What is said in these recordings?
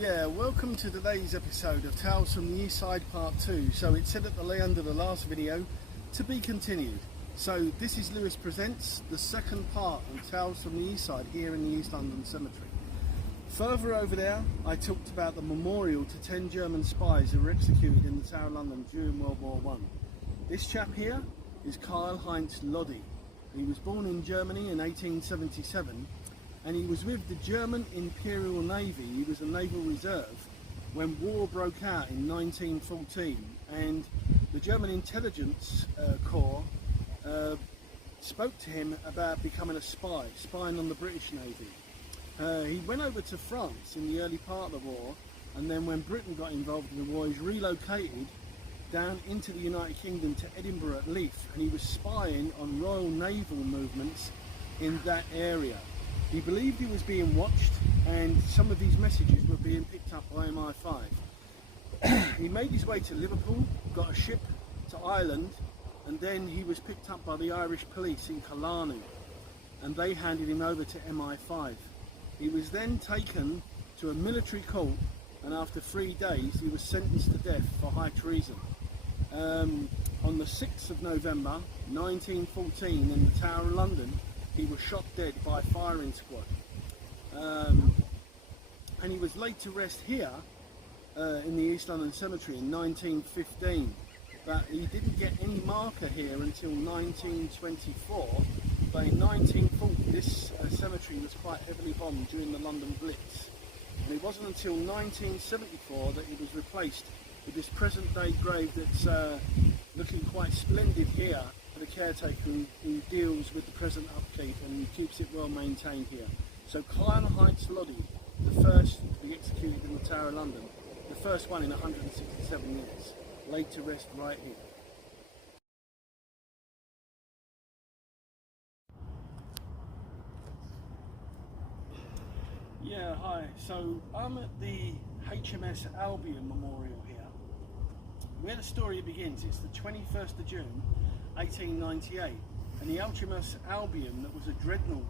Yeah, welcome to today's episode of Tales from the East Side Part 2. So it said at the end of the last video, to be continued. So this is Lewis Presents, the second part of Tales from the East Side here in the East London Cemetery. Further over there, I talked about the memorial to 10 German spies who were executed in the Tower of London during World War I. This chap here is Karl-Heinz Lodi. He was born in Germany in 1877. And he was with the German Imperial Navy. He was a naval reserve when war broke out in 1914, and the German intelligence corps spoke to him about becoming a spy, spying on the British Navy. He went over to France in the early part of the war, and then when Britain got involved in the war, he's relocated down into the United Kingdom to Edinburgh at Leith, and he was spying on Royal Naval movements in that area. He believed he was being watched, and some of these messages were being picked up by MI5. He made his way to Liverpool, got a ship to Ireland, and then he was picked up by the Irish police in Killarney, and they handed him over to MI5. He was then taken to a military court, and after 3 days he was sentenced to death for high treason. On the 6th of November 1914 in the Tower of London, he was shot dead by a firing squad, and he was laid to rest here in the East London Cemetery in 1915, but he didn't get any marker here until 1924. But in 1940 this cemetery was quite heavily bombed during the London Blitz, and it wasn't until 1974 that it was replaced with this present day grave that's looking quite splendid here, the caretaker who deals with the present upkeep and keeps it well maintained here. So Karl-Heinz Lodi, the first to be executed in the Tower of London, the first one in 167 years, laid to rest right here. Yeah, hi. So I'm at the HMS Albian Memorial here, where the story begins. It's the 21st of June 1898, and the HMS Albion, that was a dreadnought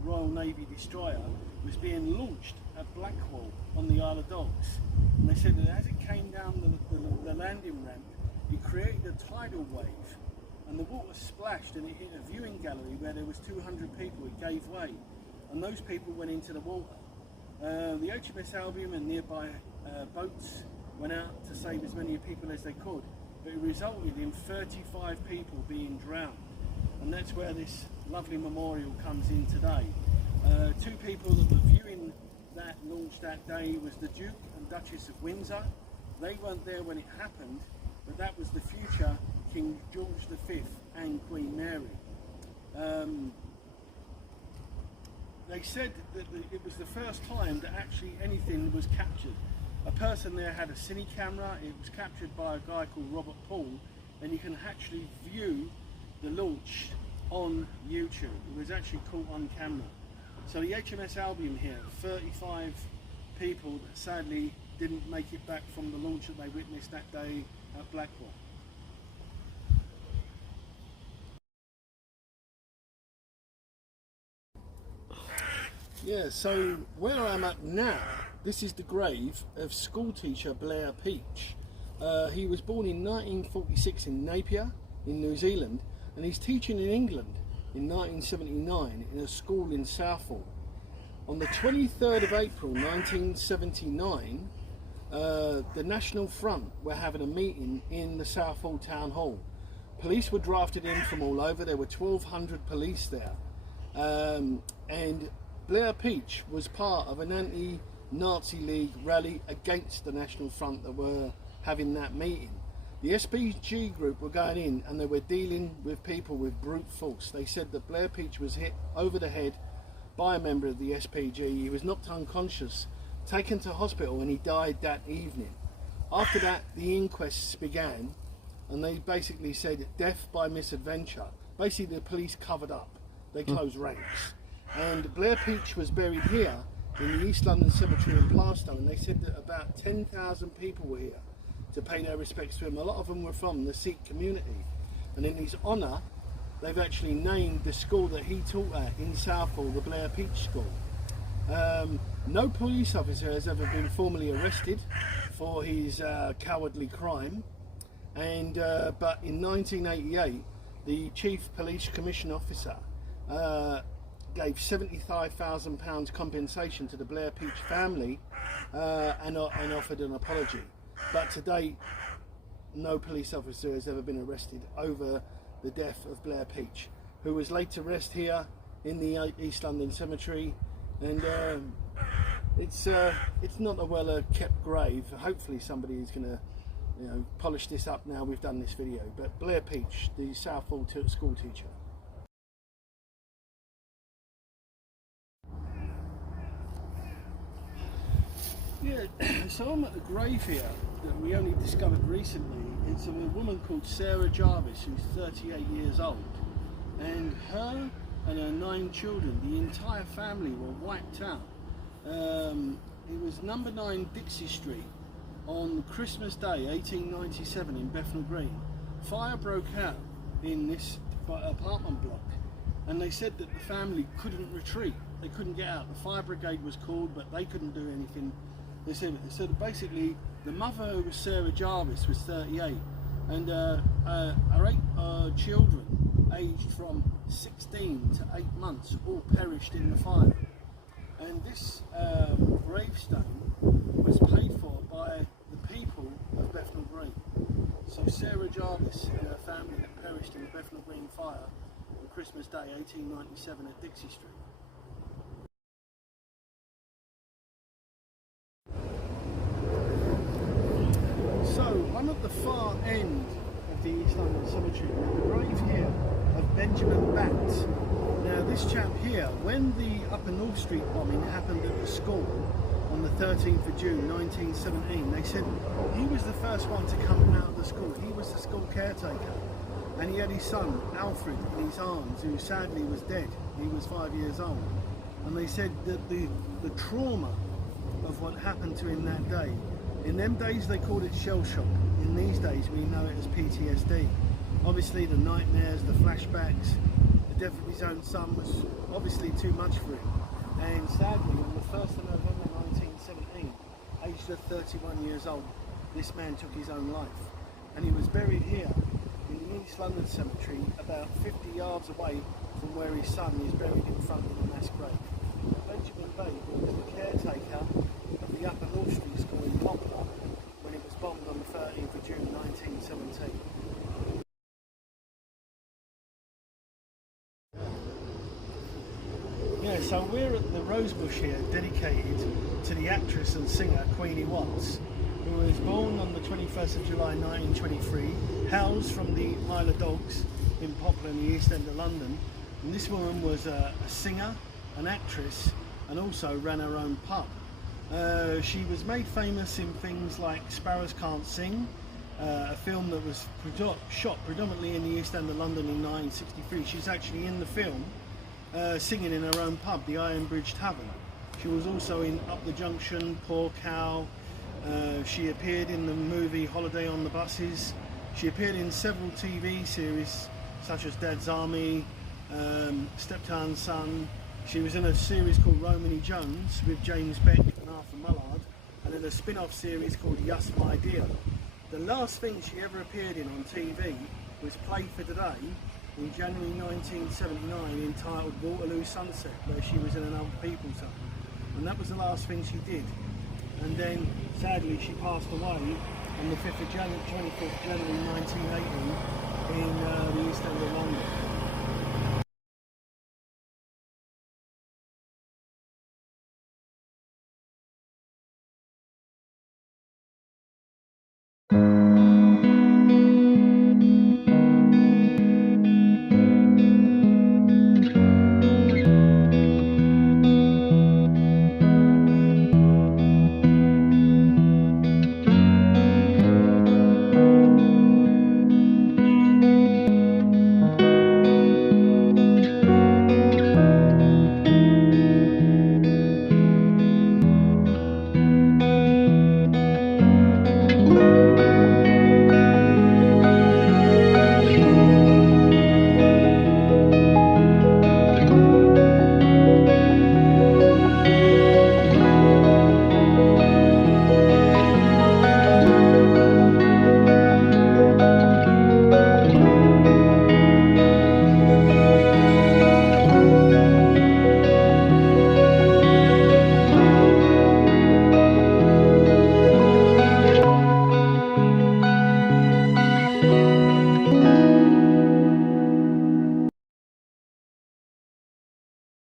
Royal Navy destroyer, was being launched at Blackwall on the Isle of Dogs. And they said that as it came down the landing ramp, it created a tidal wave, and the water splashed and it hit a viewing gallery where there was 200 people. It gave way, and those people went into the water. The HMS Albion and nearby boats went out to save as many people as they could, but it resulted in 35 people being drowned, and that's where this lovely memorial comes in today. Two people that were viewing that launch that day was the Duke and Duchess of Windsor. They weren't there when it happened, but that was the future King George V and Queen Mary. They said that it was the first time that actually anything was captured. A person there had a cine camera. It was captured by a guy called Robert Paul, and you can actually view the launch on YouTube. It was actually caught on camera. So the HMS Albion here, 35 people that sadly didn't make it back from the launch that they witnessed that day at Blackwall. Yeah, so where I am at now, this is the grave of schoolteacher Blair Peach. He was born in 1946 in Napier, in New Zealand, and he's teaching in England in 1979 in a school in Southall. On the 23rd of April 1979, the National Front were having a meeting in the Southall Town Hall. Police were drafted in from all over. There were 1,200 police there, and Blair Peach was part of an anti-Nazi League rally against the National Front that were having that meeting. The SPG group were going in, and they were dealing with people with brute force. They said that Blair Peach was hit over the head by a member of the SPG. He was knocked unconscious, taken to hospital, and he died that evening. After that, the inquests began, and they basically said death by misadventure. Basically, the police covered up. They closed ranks. And Blair Peach was buried here in the East London Cemetery in Plaistow, and they said that about 10,000 people were here to pay their respects to him. A lot of them were from the Sikh community, and in his honour they've actually named the school that he taught at in Southall the Blair Peach School. No police officer has ever been formally arrested for his cowardly crime, and but in 1988 the Chief Police Commission Officer gave £75,000 compensation to the Blair Peach family and offered an apology. But to date, no police officer has ever been arrested over the death of Blair Peach, who was laid to rest here in the East London Cemetery, and it's not a well kept grave. Hopefully somebody is going to, you know, polish this up now we've done this video. But Blair Peach, the Southall school teacher. Yeah, so I'm at the grave here that we only discovered recently. It's a woman called Sara Jarvis, who's 38 years old, and her and her 9 children, the entire family, were wiped out. It was number 9 Dixie Street on Christmas Day 1897 in Bethnal Green. Fire broke out in this apartment block, and they said that the family couldn't retreat. They couldn't get out. The fire brigade was called, but they couldn't do anything. They said, so basically the mother, who was Sara Jarvis, was 38, and her 8 children aged from 16 to 8 months all perished in the fire. And this gravestone was paid for by the people of Bethnal Green. So Sara Jarvis and her family that perished in the Bethnal Green fire on Christmas Day 1897 at Dixie Street. So I'm at the far end of the East London Cemetery, with the grave here of Benjamin Batt. Now this chap here, when the Upper North Street bombing happened at the school on the 13th of June 1917, they said he was the first one to come out of the school. He was the school caretaker, and he had his son Alfred in his arms, who sadly was dead. He was 5 years old, and they said that the trauma of what happened to him that day, in them days they called it shell shock. In these days we know it as PTSD. Obviously the nightmares, the flashbacks, the death of his own son was obviously too much for him. And sadly, on the 1st of November 1917, aged at 31 years old, this man took his own life. And he was buried here in the East London Cemetery, about 50 yards away from where his son is buried in front of the mass grave. Benjamin Batt was the caretaker of the Upper North Street School in Poplar when it was bombed on the 13th of June 1917. Yeah, so we're at the Rosebush here, dedicated to the actress and singer Queenie Watts, who was born on the 21st of July 1923, housed from the Isle of Dogs in Poplar in the East End of London. And this woman was a singer, an actress, and also ran her own pub. She was made famous in things like Sparrows Can't Sing, a film that was shot predominantly in the East End of London in 1963. She's actually in the film singing in her own pub, the Iron Bridge Tavern. She was also in Up the Junction, Poor Cow. She appeared in the movie Holiday on the Buses. She appeared in several TV series such as Dad's Army, Steptown Son. She was in a series called Romany Jones with James Beck and Arthur Mullard, and in a spin-off series called Yes My Dear. The last thing she ever appeared in on TV was Play for Today in January 1979, entitled Waterloo Sunset, where she was in an old people song. And that was the last thing she did. And then, sadly, she passed away on the 25th of January 1980 in the East End of London.